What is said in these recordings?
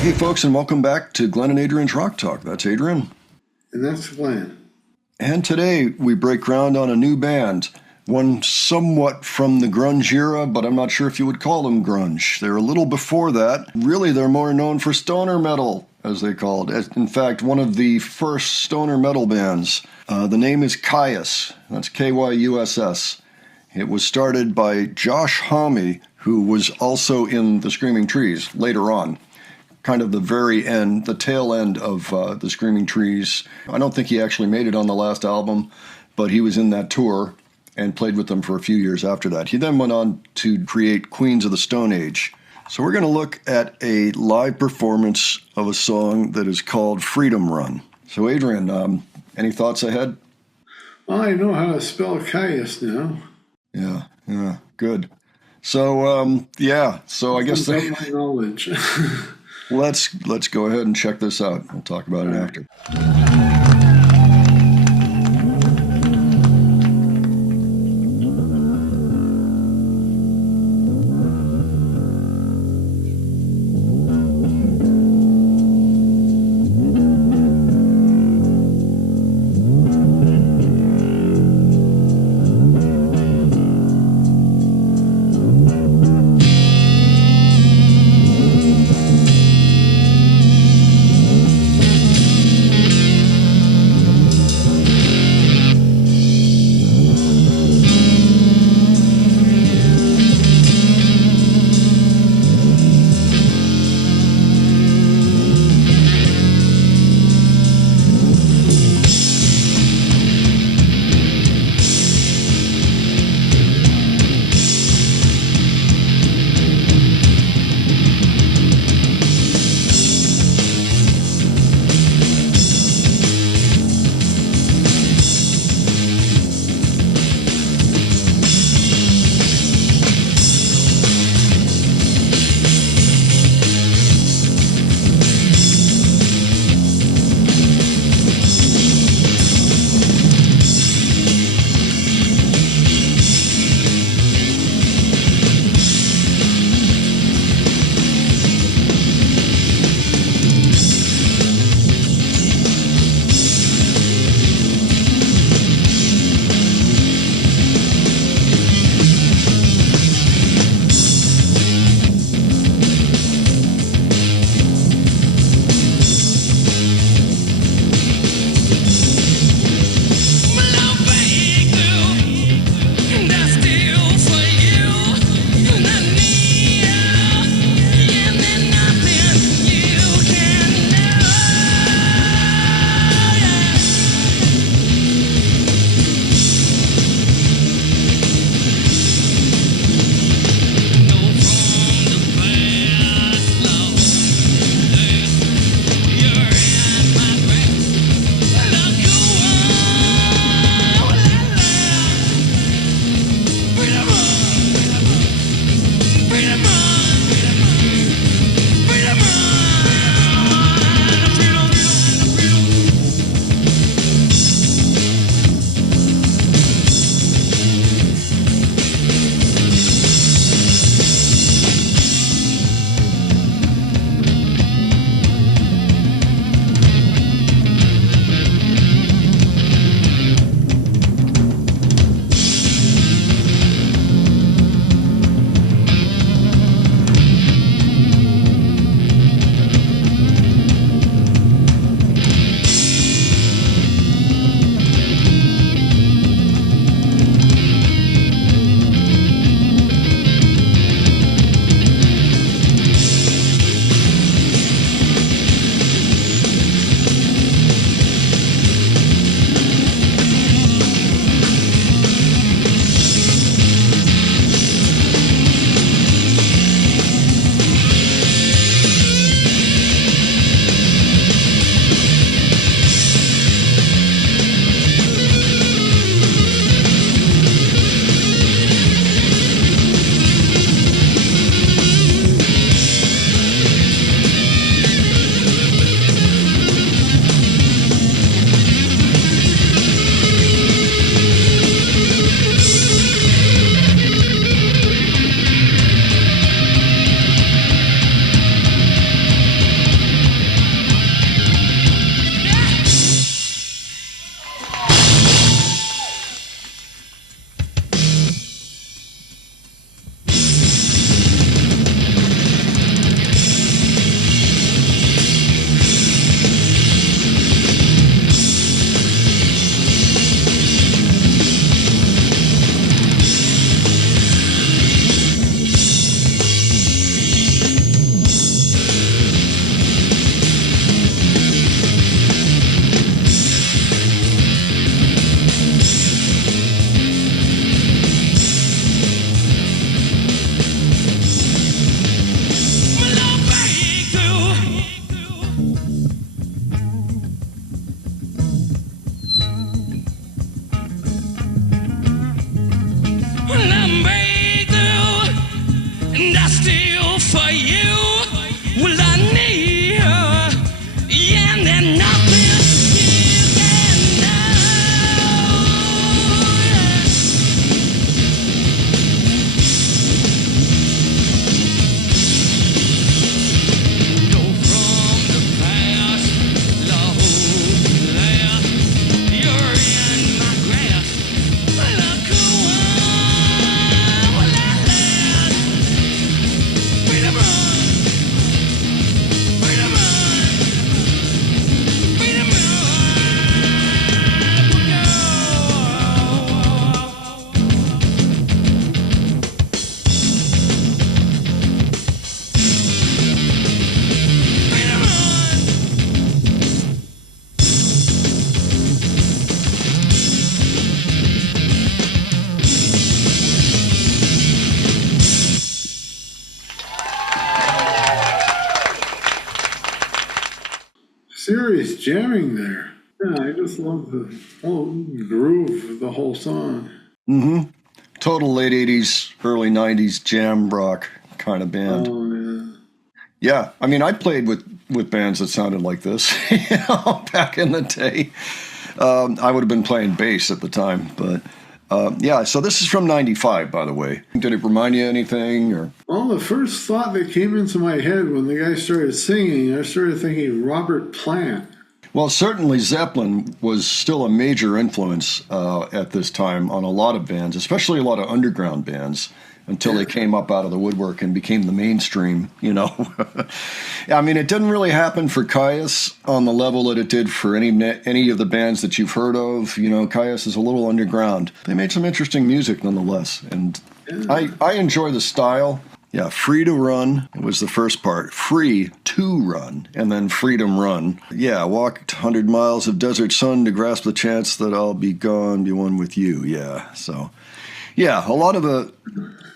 Hey folks, and welcome back to Glenn and Adrian's Rock Talk. That's Adrian. And that's Glenn. And today we break ground on a new band, one somewhat from the grunge era, but I'm not sure if you would call them grunge. They're a little before that. Really, they're more known for stoner metal, as they call it. In fact, one of the first stoner metal bands. The name is Kyuss. That's Kyuss. It was started by Josh Homme, who was also in the Screaming Trees later on. Kind of the very end, the tail end of the Screaming Trees. I don't think he actually made it on the last album, but he was in that tour and played with them for a few years after that. He then went on to create Queens of the Stone Age. So we're going to look at a live performance of a song that is called Freedom Run. So Adrian, any thoughts ahead? Well, I know how to spell Kyuss now. Yeah, good. So, I guess my knowledge. Let's go ahead and check this out. We'll talk about it after. steal for you? Will I need her? Yeah, and then nothing you can know. Go from the past, la there. You're in my grasp. Look who will I last? Freedom run, freedom run, freedom run. Freedom run. Serious jamming there. Yeah, I just love the whole groove of the whole song. Mm-hmm. Total late 80s, early 90s jam rock kind of band. Oh, yeah. Yeah, I mean, I played with bands that sounded like this, back in the day. I would have been playing bass at the time, but yeah. So this is from '95, by the way. Did it remind you of anything, or? Well, the first thought that came into my head when the guy started singing, I started thinking Robert Plant. Well, certainly Zeppelin was still a major influence at this time on a lot of bands, especially a lot of underground bands, until they came up out of the woodwork and became the mainstream, you know. I mean, it didn't really happen for Kyuss on the level that it did for any of the bands that you've heard of. You know, Kyuss is a little underground. They made some interesting music nonetheless, and I enjoy the style. Yeah, Free to Run was the first part. Free to Run, and then Freedom Run. Yeah, walked 100 miles of desert sun to grasp the chance that I'll be gone, be one with you. Yeah, so, yeah,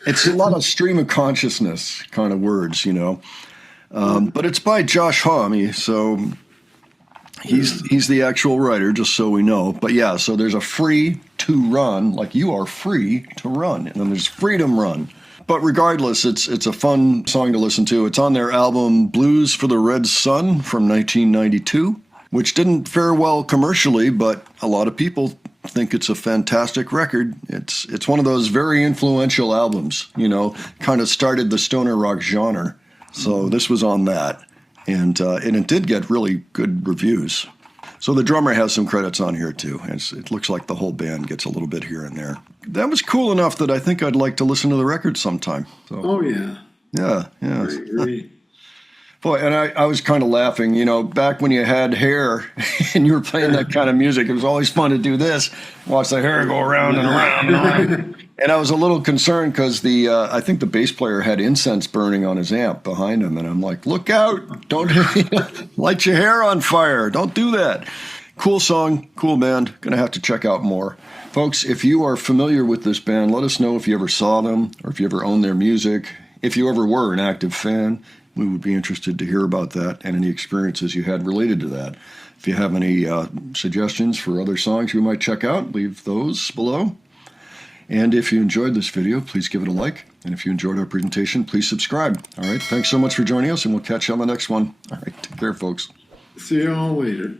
it's a lot of stream of consciousness kind of words, you know. But it's by Josh Homme, so he's the actual writer, just so we know. But yeah, so there's a free to run, like you are free to run, and then there's Freedom Run. But regardless, it's a fun song to listen to. It's on their album Blues for the Red Sun from 1992, which didn't fare well commercially, but a lot of people think it's a fantastic record. It's one of those very influential albums, you know, kind of started the stoner rock genre. So this was on that, and it did get really good reviews. So the drummer has some credits on here too. It looks like the whole band gets a little bit here and there. That was cool enough that I think I'd like to listen to the record sometime. So, Oh, yeah. yeah. I agree. Boy, and I was kind of laughing, you know, back when you had hair and you were playing that kind of music, it was always fun to do this, watch the hair go around and around and around. And I was a little concerned because I think the bass player had incense burning on his amp behind him. And I'm like, look out, don't light your hair on fire. Don't do that. Cool song, cool band. Going to have to check out more. Folks, if you are familiar with this band, let us know if you ever saw them or if you ever owned their music. If you ever were an active fan, we would be interested to hear about that and any experiences you had related to that. If you have any suggestions for other songs you might check out, leave those below. And if you enjoyed this video, please give it a like. And if you enjoyed our presentation, please subscribe. All right, thanks so much for joining us, and we'll catch you on the next one. All right, take care, folks. See you all later.